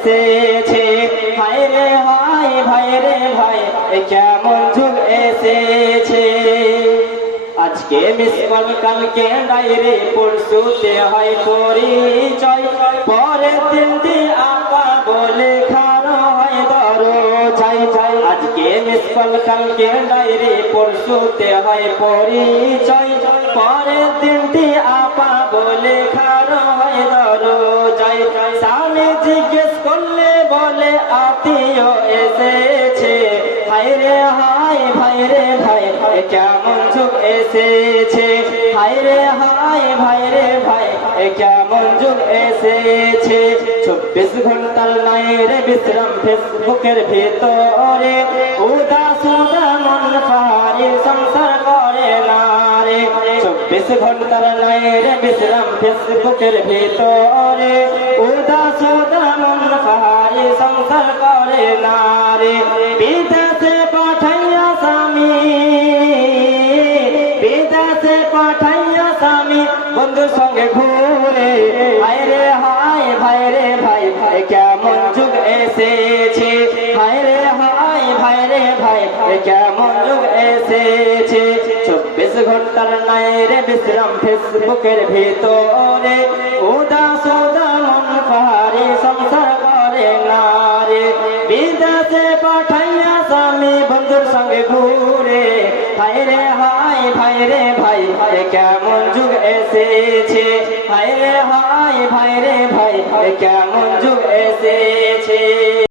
এসেছে। হায় রে হায় ভাই রে ভাই কেমন যুগ এসেছে। আজকে মিস কল কালকে ডায়েরি পরশুতে হয় পরিচয়, পরের দিনটি আপা বলে খানো হয় দরজাই। আজকে মিস কল কালকে ডায়েরি পরশুতে হয় পরিচয়, পরের দিনটি আপা বলে খানো হয় দরজাই। স্বামী জিজ্ঞেস করলে বলে আত্মীয় এসেছে। হায় রে হায় ভাই রে ভাই কেমন যুগ এসেছে। হায় রে হায় ভাই রে ভাই কেমন যুগ এসেছে। 24 ঘন্টার নাই রে বিশ্রাম ফেসবুকের ভিতরে, উদাস মন পাহাড়ি সংসার করে না রে। 24 ঘন্টার নাই রে বিশ্রাম ফেসবুকের ভিতরে, উদাস মন পাহাড়ি সংসার করে না রে। বিদেশে পাঠাইয়া স্বামী, বিদেশে পাঠাইয়া স্বামী বন্ধুর সঙ্গে ঘুরে। হায় রে হায় ভাই রে ভাই কেমন যুগ এসেছে। হায় রে হায় ভাই রে ভাই কেমন যুগ এসেছে। 24 ঘন্টার নাই রে বিশ্রাম ফেসবুকের ভিতরে, উদাস মন পাহাড়ি সংসার করে না রে। বিদেশে পাঠাইয়া স্বামী বন্ধুর সঙ্গে ঘুরে। হায় রে হায় ভাই রে ভাই কেমন যুগ এসেছে। হায় রে হায় ভাই রে ভাই কেমন যুগ এসেছে।